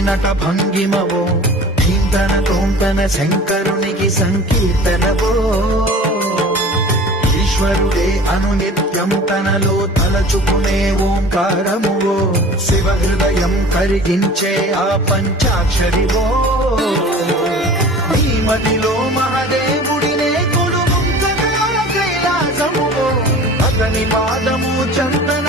నట భంగిమవో ధీంతన తోంతన శంకరునికి సంకీర్తనవో ఈశ్వరుడే అనునిత్యం తనలో తలచుకునే ఓంకారమువో శివ హృదయం కరిగించే ఆ పంచాక్షరివో నీ మదిలో మహాదేవుడినే కొలుముంతగా కైలాసమువో అతని పాదము చందన